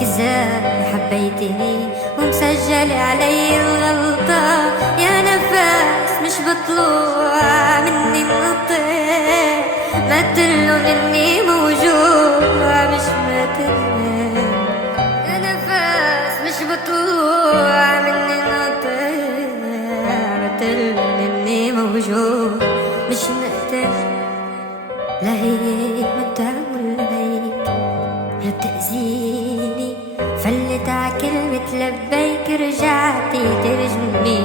كذاب حبيتني ومسجل علي الغلطة، يا نفس مش بطلوع مني منطق، مثلن اني موجوع مش مثلن، يا نفس مش بطلوع مني منطق، مثلن اني موجوع مش مثلن. لا هيك ما بتعمل هيك لا تأذيني، فلت ع كلمة لبيك رجعتي ترجمي.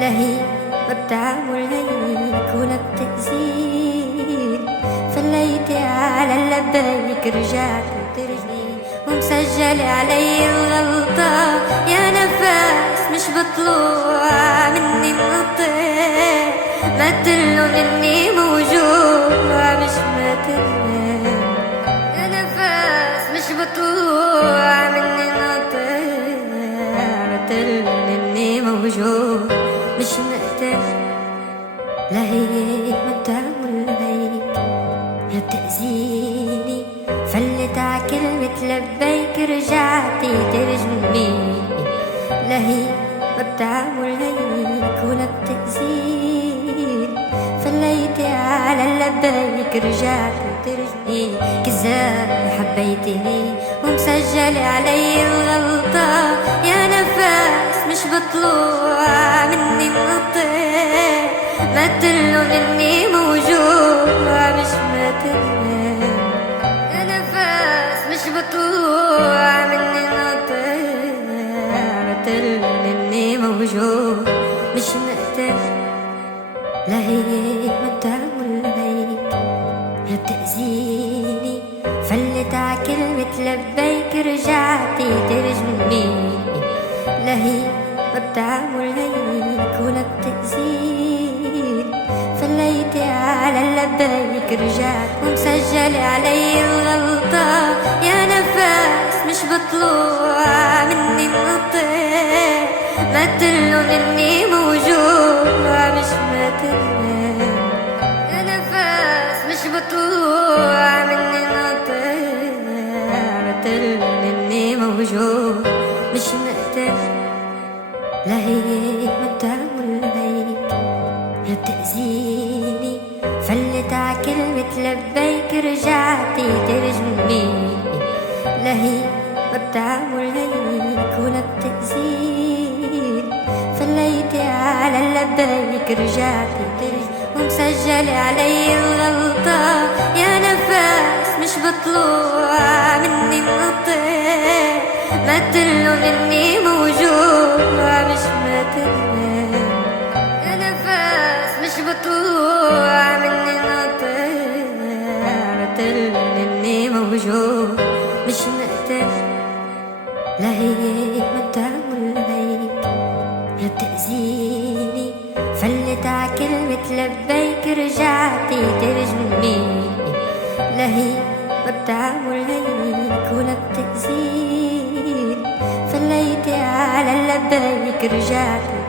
لا هيك ما بتعمل هيك ولا بتأذيني، فليتي على لبيك رجعتي ترجمي، ومسجل علي الغلطة، يا نفس مش بطلوع مني منطق، مثلن اني موجوع مش مثلن، يا نفس مش بطلوع مني منطق، مثلن اني موجوع مش مثلن. لا هيك ما بتعمل هيك لا تأذيني، فلت ع كلمة لبيك رجعتي ترجمي. لا هيك ما بتعمل هيك ولا بتأذيني، فليتي على لبيك رجعتي ترجمي. كذاب حبيتني ومسجل علي الغلطة، يا نفس مش بطلوع مني منطق، مثلن اني موجوع مش مثلن، يا نفس مش بطلوع مني منطق، مثلن اني موجوع مش مثلن. لا هيك ما بتعمل هيك لا تأذيني، فلت ع كلمة لبيك رجعتي ترجمي. لا هيك ما بتعمل هيك ولا بتأذيني، فليتي على لبيك رجعت ومسجل علي الغلطة، يا نفس مش بطلوع مني منطق، مثلن اني موجوع مش مثلن، يا نفس مش بطلوع مني منطق، مثلن اني موجوع مش مثلن. لا هيك ما بتعمل هيك لا تأذيني، فلت ع كلمة لبيك رجعتي ترجمي. لا هيك ما بتعمل هيك ولا بتأذيني، فليتي على لبيك رجعتي ترجمي، ومسجل علي الغلطة، يا نفس مش بطلوع مني منطق، مثلن اني موجوع مش مثلن، يا نفس مش بطلوع مني منطق، مثلن اني موجوع مش مثلن. لا هيك ما بتعمل هيك لا تأذيني، فلت ع كلمة لبيك رجعتي ترجمي. لا هيك ما بتعمل هيك ولا بتأذيني، فليتي على لبيك رجعتي